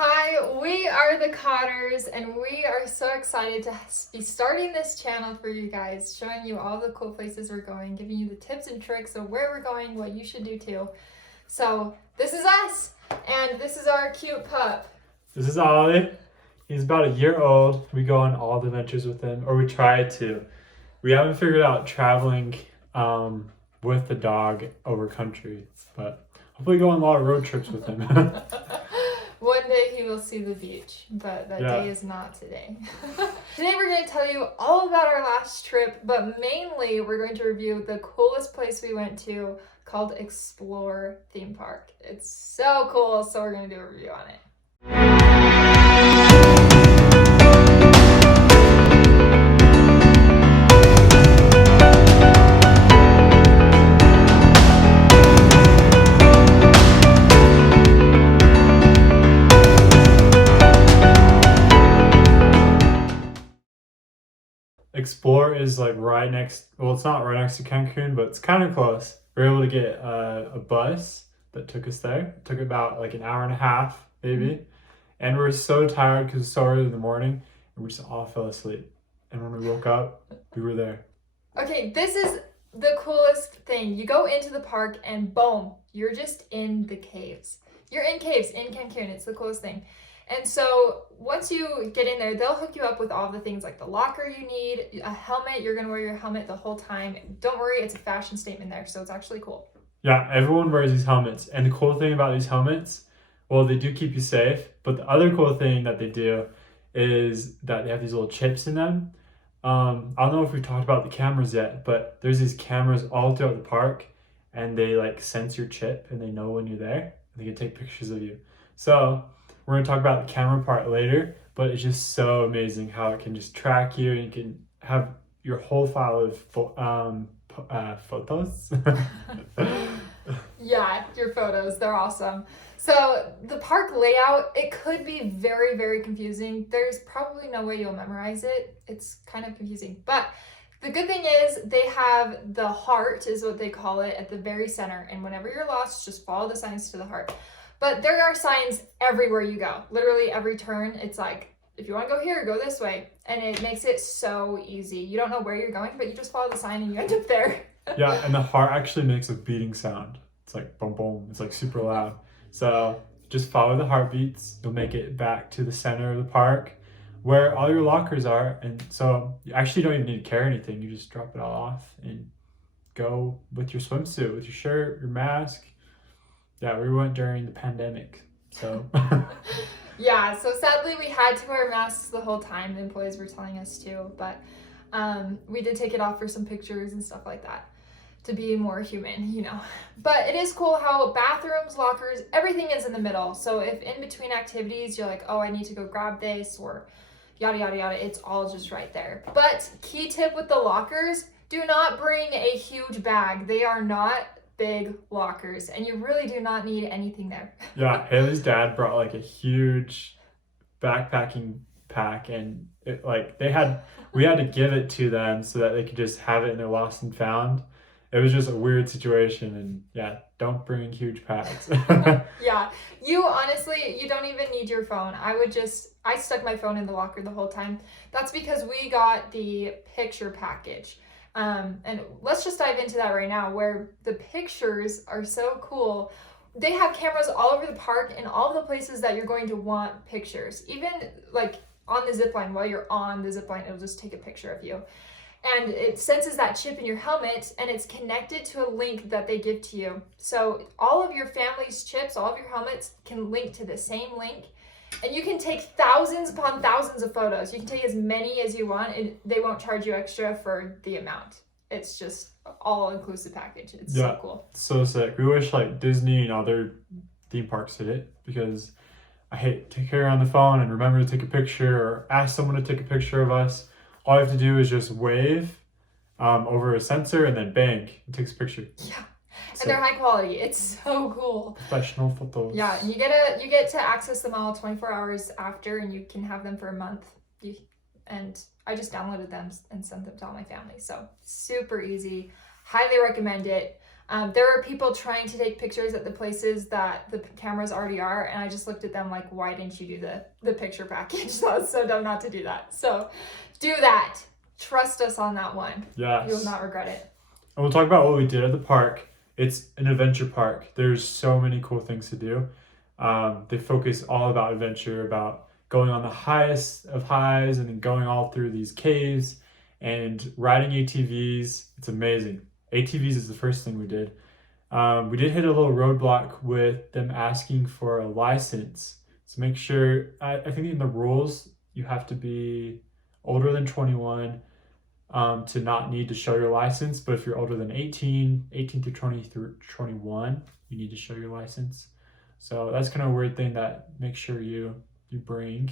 Hi, we are the Cotters, and we are so excited to be starting this channel for you guys, showing you all the cool places we're going, giving you the tips and tricks of where we're going, what you should do too. So this is us, and this is our cute pup. This is Ollie. He's about a year old. We go on all the adventures with him, or we try to. We haven't figured out traveling with the dog over country, but hopefully go on a lot of road trips with him. One day he will see the beach, but that day is not today. Today we're going to tell you all about our last trip, but mainly we're going to review the coolest place we went to called Xplor theme park. It's so cool, so we're going to do a review on it. Xplor is like right next, well, it's not right next to Cancun, but it's kind of close. We were able to get a bus that took us there. It took about like an hour and a half, maybe. And we were so tired because it's so early in the morning, and we just all fell asleep. And when we woke up, we were there. Okay, this is the coolest thing. You go into the park and boom, you're just in the caves. You're in caves in Cancun. It's the coolest thing. And so once you get in there, they'll hook you up with all the things like the locker you need, a helmet. You're going to wear your helmet the whole time. Don't worry, it's a fashion statement there, so it's actually cool. Yeah, everyone wears these helmets. And the cool thing about these helmets, well, they do keep you safe. But the other cool thing that they do is that they have these little chips in them. I don't know if we talked about the cameras yet, but there's these cameras all throughout the park, and they like sense your chip and they know when you're there. And they can take pictures of you. So we're going to talk about the camera part later, but it's just so amazing how it can just track you and you can have your whole file of photos. Yeah, your photos, they're awesome. So the park layout, it could be very, very confusing. There's probably no way you'll memorize it. It's kind of confusing. But the good thing is they have the heart, is what they call it, at the very center. And whenever you're lost, just follow the signs to the heart. But there are signs everywhere you go. Literally every turn, it's like, if you want to go here, go this way. And it makes it so easy. You don't know where you're going, but you just follow the sign and you end up there. Yeah, and the heart actually makes a beating sound. It's like boom, boom. It's like super loud. So just follow the heartbeats. You'll make it back to the center of the park where all your lockers are. And so you actually don't even need to carry anything. You just drop it all off and go with your swimsuit, with your shirt, your mask. Yeah, we went during the pandemic, so. Yeah, so sadly we had to wear masks the whole time. The employees were telling us to, but we did take it off for some pictures and stuff like that to be more human, you know. But it is cool how bathrooms, lockers, everything is in the middle. So if in between activities you're like, oh, I need to go grab this or yada, yada, yada, it's all just right there. But key tip with the lockers, do not bring a huge bag. They are not big lockers, and you really do not need anything there. Yeah, Haley's dad brought like a huge backpacking pack, and it, like we had to give it to them so that they could just have it in their lost and found. It was just a weird situation, and yeah, don't bring huge packs. Yeah, you honestly, you don't even need your phone. I stuck my phone in the locker the whole time. That's because we got the picture package. And let's just dive into that right now, where the pictures are so cool. They have cameras all over the park and all the places that you're going to want pictures. Even like on the zipline, while you're on the zipline, it'll just take a picture of you. And it senses that chip in your helmet, and it's connected to a link that they give to you. So all of your family's chips, all of your helmets can link to the same link. And you can take thousands upon thousands of photos. You can take as many as you want, and they won't charge you extra for the amount. It's just all-inclusive package. It's so cool. So sick. We wish like Disney and other theme parks did it, because I hate to carry on the phone and remember to take a picture or ask someone to take a picture of us. All you have to do is just wave over a sensor, and then bang, it takes a picture. Yeah. And they're high quality. It's so cool. Professional photos. Yeah, and you get to access them all 24 hours after, and you can have them for a month. And I just downloaded them and sent them to all my family. So super easy. Highly recommend it. There are people trying to take pictures at the places that the cameras already are, and I just looked at them like, why didn't you do the picture package? That was so dumb not to do that. So do that. Trust us on that one. Yes. You will not regret it. And we'll talk about what we did at the park. It's an adventure park. There's so many cool things to do. They focus all about adventure, about going on the highest of highs and then going all through these caves and riding ATVs. It's amazing. ATVs is the first thing we did. We did hit a little roadblock with them asking for a license. So make sure, I think in the rules, you have to be older than 21 to not need to show your license. But if you're older than 18 through 20 through 21, you need to show your license. So that's kind of a weird thing that make sure you bring.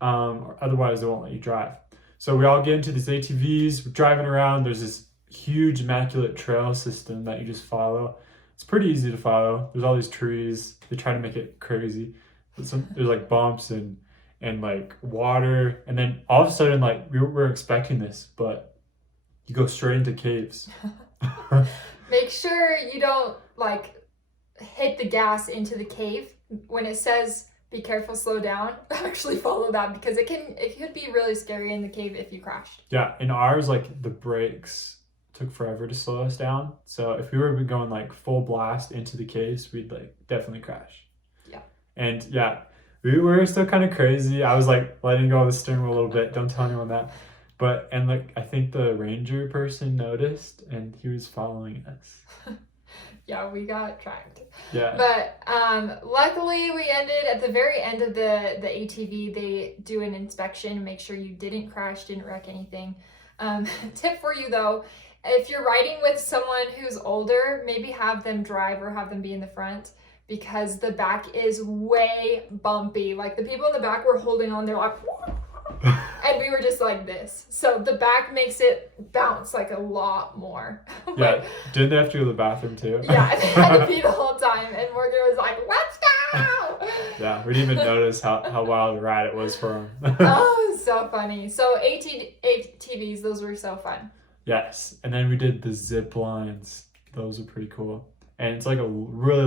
Or otherwise they won't let you drive. So we all get into these ATVs, we're driving around. There's this huge immaculate trail system that you just follow. It's pretty easy to follow. There's all these trees. They try to make it crazy. There's like bumps and like water, and then all of a sudden, like we were expecting this, but you go straight into caves. Make sure you don't like hit the gas into the cave. When it says be careful, slow down, actually follow that, because it could be really scary in the cave if you crashed. Yeah, in ours, like the brakes took forever to slow us down. So if we were going like full blast into the caves, we'd like definitely crash. Yeah. And yeah, we were still kind of crazy. I was like letting go of the steering wheel a little bit. Don't tell anyone that. But, and like, I think the ranger person noticed and he was following us. Yeah, we got tracked. Yeah. But luckily we ended at the very end of the ATV. They do an inspection, make sure you didn't crash, didn't wreck anything. Tip for you though, if you're riding with someone who's older, maybe have them drive or have them be in the front, because the back is way bumpy. Like the people in the back were holding on, they're like, and we were just like this. So the back makes it bounce like a lot more. Yeah, didn't they have to go to the bathroom too? Yeah, they had to pee the whole time, and Morgan was like, let's go! Yeah, we didn't even notice how wild a ride it was for him. Oh, it was so funny. So ATVs, those were so fun. Yes, and then we did the zip lines. Those are pretty cool. And it's like a really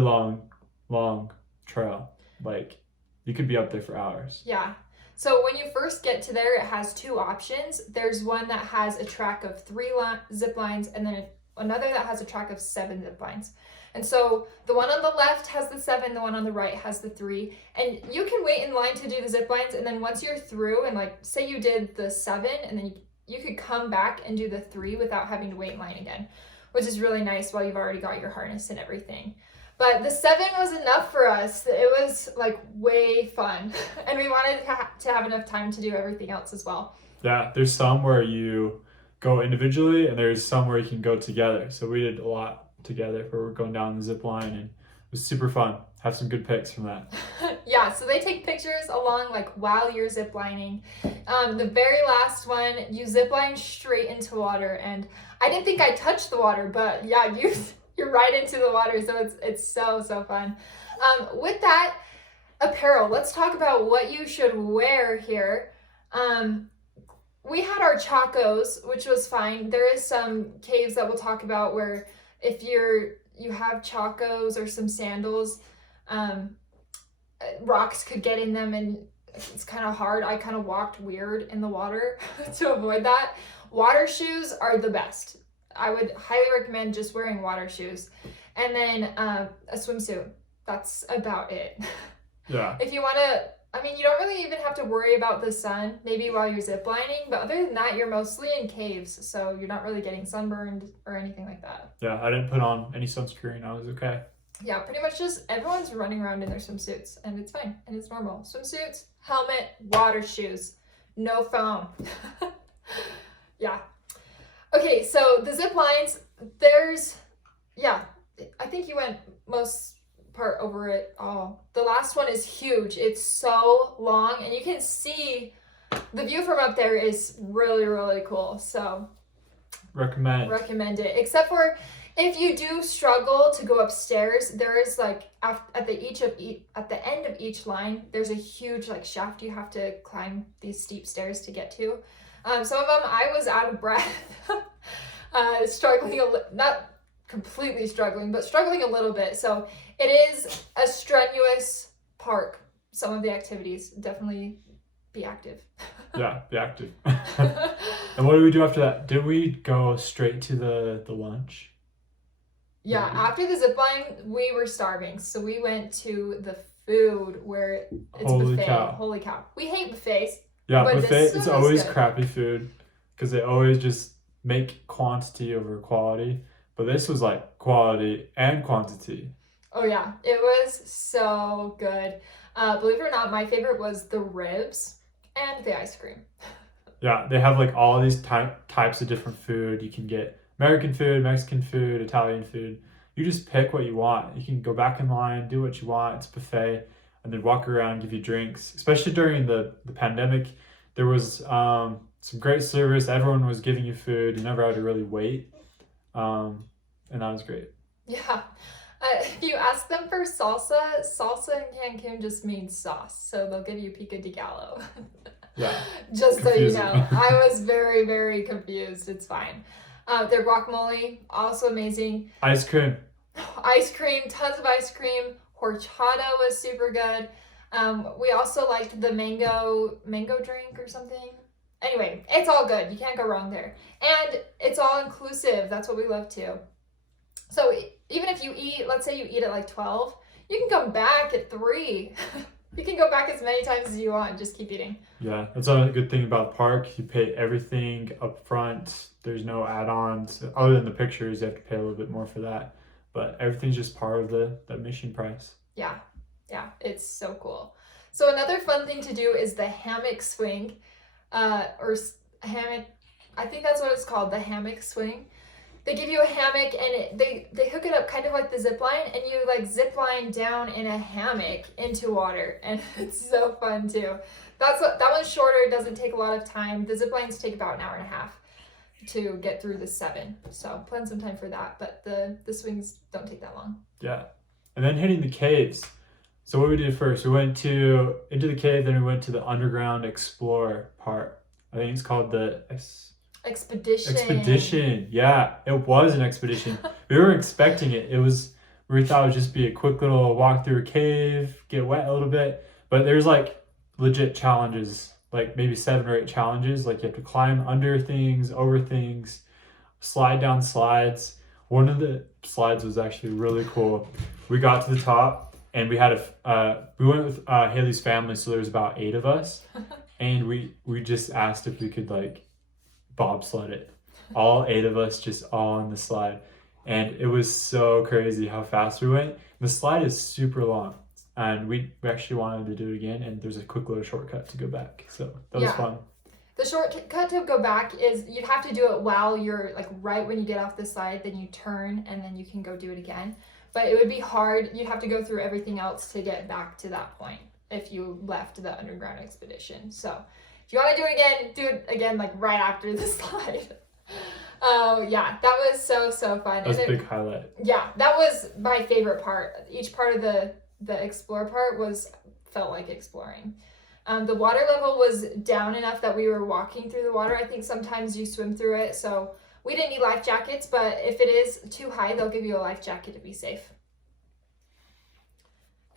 long trail. Like you could be up there for hours. Yeah. So when you first get to there, it has two options. There's one that has a track of 3 zip lines, and then another that has a track of 7 zip lines. And so the one on the left has the 7, the one on the right has the 3. And you can wait in line to do the zip lines, and then once you're through, and like say you did the 7, and then you could come back and do the 3 without having to wait in line again, which is really nice while you've already got your harness and everything. But the 7 was enough for us. It was like way fun. And we wanted to have enough time to do everything else as well. Yeah, there's some where you go individually and there's some where you can go together. So we did a lot together where we're going down the zip line, and it was super fun. Have some good pics from that. Yeah, so they take pictures along like while you're zip lining. The very last one, you zip line straight into water, and I didn't think I touched the water, but yeah, you're right into the water, so it's so fun. With that apparel, let's talk about what you should wear here. We had our chacos, which was fine. There is some caves that we'll talk about where if you have chacos or some sandals, rocks could get in them and it's kind of hard. I kind of walked weird in the water to avoid that. Water shoes are the best. I would highly recommend just wearing water shoes, and then a swimsuit. That's about it. Yeah. If you want to, I mean, you don't really even have to worry about the sun, maybe while you're ziplining, but other than that, you're mostly in caves, so you're not really getting sunburned or anything like that. Yeah, I didn't put on any sunscreen. I was okay. Yeah, pretty much just everyone's running around in their swimsuits, and it's fine, and it's normal. Swimsuits, helmet, water shoes, no phone. Yeah. Okay, so the zip lines, I think you went most part over it all. The last one is huge. It's so long, and you can see the view from up there is really cool. So recommend it. Except for if you do struggle to go upstairs, there is like at the end of each line, there's a huge like shaft you have to climb these steep stairs to get to. Some of them I was out of breath, struggling not completely struggling, but struggling a little bit. So it is a strenuous park. Some of the activities, definitely be active. Yeah, be active. And what did we do after that? Did we go straight to the lunch? Yeah, after the zip line, we were starving. So we went to the food where it's Holy buffet. cow. Holy cow. We hate buffets. Yeah, but buffet, this it's one was always good. crappy food because they always just make quantity over quality. But this was like quality and quantity. Oh yeah, it was so good. Believe it or not, my favorite was the ribs and the ice cream. Yeah, they have like all these types of different food. You can get American food, Mexican food, Italian food. You just pick what you want. You can go back in line, do what you want. It's buffet, and then walk around, give you drinks. Especially during the pandemic, there was some great service. Everyone was giving you food. You never had to really wait, and that was great. Yeah. If you ask them for salsa, salsa in Cancun just means sauce. So they'll give you pico de gallo. Yeah. Just so you Confusing. know. I was very, very confused. It's fine. Their guacamole, also amazing. Ice cream. Ice cream, tons of ice cream. Horchata was super good. We also liked the mango drink or something. Anyway, it's all good. You can't go wrong there. And it's all inclusive. That's what we love too. So even if you eat, let's say you eat at like 12, you can come back at 3. You can go back as many times as you want. Just keep eating. Yeah, that's a good thing about the park. You pay everything up front. There's no add-ons. Other than the pictures, you have to pay a little bit more for that. But everything's just part of the admission price. Yeah, it's so cool. So another fun thing to do is the hammock swing, hammock. I think that's what it's called, the hammock swing. They give you a hammock and they hook it up kind of like the zip line, and you like zip line down in a hammock into water, and it's so fun too. That one's shorter. It doesn't take a lot of time. The zip lines take about an hour and a half to get through the 7, so plan some time for that. But the swings don't take that long. Yeah, and then hitting the caves. So what we did first, we went into the cave, then we went to the underground Xplor part. I think it's called the Expedition. Yeah, it was an expedition. We weren't expecting it. We thought it would just be a quick little walk through a cave, get wet a little bit. But there's like legit challenges, like maybe 7 or 8 challenges. Like you have to climb under things, over things, slide down slides. One of the slides was actually really cool. We got to the top and we had we went with Haley's family, so there was about 8 of us. And we just asked if we could like bobsled it. All 8 of us just all on the slide. And it was so crazy how fast we went. The slide is super long. And we actually wanted to do it again, and there's a quick little shortcut to go back. So that was fun. The shortcut to go back is you'd have to do it while you're like right when you get off the slide, then you turn and then you can go do it again. But it would be hard. You'd have to go through everything else to get back to that point if you left the underground expedition. So if you want to do it again like right after the slide. Oh yeah, that was so fun. That was a big highlight. Yeah, that was my favorite part. Each part of the explore part felt like exploring. The water level was down enough that we were walking through the water. I think sometimes you swim through it, so we didn't need life jackets, but if it is too high, they'll give you a life jacket to be safe.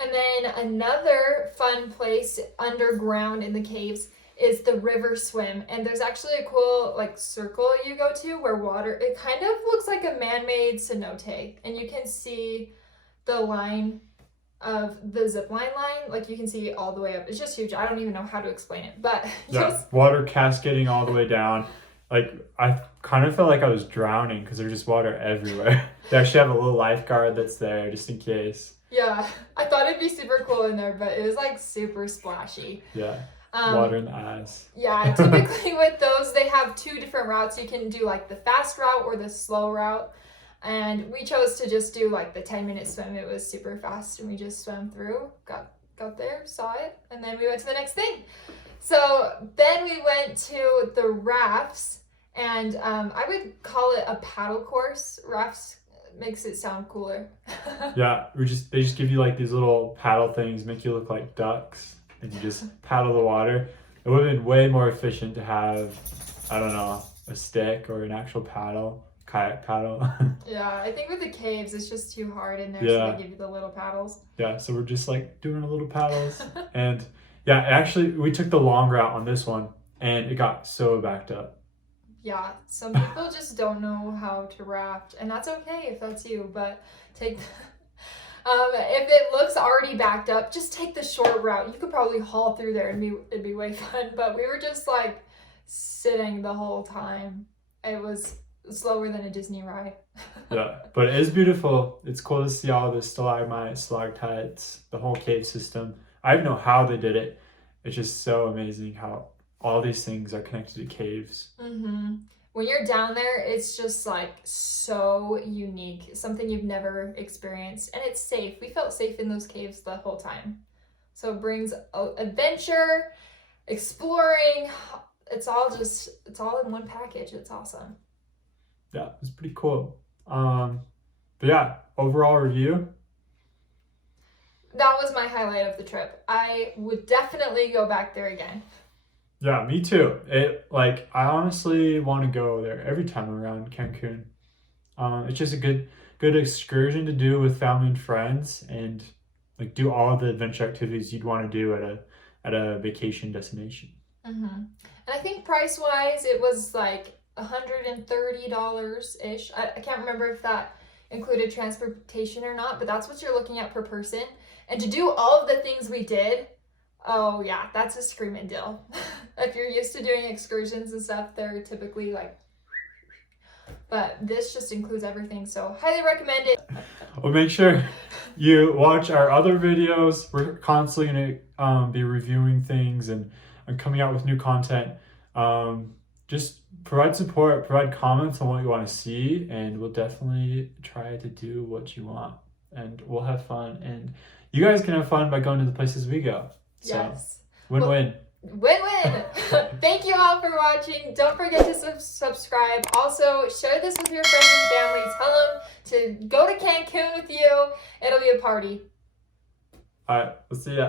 And then another fun place underground in the caves is the river swim. And there's actually a cool like circle you go to where it kind of looks like a man-made cenote. And you can see the line of the zip line, like you can see all the way up. It's just huge. I don't even know how to explain it, but water cascading all the way down. Like I kind of felt like I was drowning because there's just water everywhere. They actually have a little lifeguard that's there just in case. Yeah, I thought it'd be super cool in there, but it was like super splashy. Yeah, water in the eyes. Yeah, typically with those, they have 2 different routes. You can do like the fast route or the slow route. And we chose to just do like the 10-minute swim. It was super fast and we just swam through, got there, saw it, and then we went to the next thing. So then we went to the rafts, and I would call it a paddle course. Rafts makes it sound cooler. Yeah, they just give you like these little paddle things, make you look like ducks, and you just paddle the water. It would have been way more efficient to have, I don't know, a stick or an actual paddle. kayak paddle. Yeah, I think with the caves, it's just too hard in there, so Yeah. they give you the little paddles. Yeah, so we're just like doing a little paddles. And yeah, actually, we took the long route on this one, and it got so backed up. Yeah, some people just don't know how to raft, and that's okay if that's you, but take if it looks already backed up, just take the short route. You could probably haul through there and it'd be way fun, but we were just like sitting the whole time. It was slower than a Disney ride. Yeah, but it is beautiful. It's cool to see all the stalagmites, stalactites, the whole cave system. I don't know how they did it. It's just so amazing how all these things are connected to caves. Mm-hmm. When you're down there, it's just like so unique, something you've never experienced, and it's safe. We felt safe in those caves the whole time. So it brings adventure, exploring. It's all in one package. It's awesome. Yeah, it's pretty cool. But yeah, overall review. That was my highlight of the trip. I would definitely go back there again. Yeah, me too. I honestly want to go there every time around Cancun. It's just a good excursion to do with family and friends, and like do all the adventure activities you'd want to do at a vacation destination. Mm-hmm. And I think price-wise, it was like $130-ish. I can't remember if that included transportation or not, but that's what you're looking at per person. And to do all of the things we did, oh yeah, that's a screaming deal. If you're used to doing excursions and stuff, they're typically like, but this just includes everything, so highly recommend it. Well, make sure you watch our other videos. We're constantly going to be reviewing things and coming out with new content. Just provide support, provide comments on what you want to see, and we'll definitely try to do what you want, and we'll have fun, and you guys can have fun by going to the places we go. So, Yes. win-win. Win-win. Thank you all for watching. Don't forget to subscribe. Also, share this with your friends and family. Tell them to go to Cancun with you. It'll be a party. All right, we'll see ya.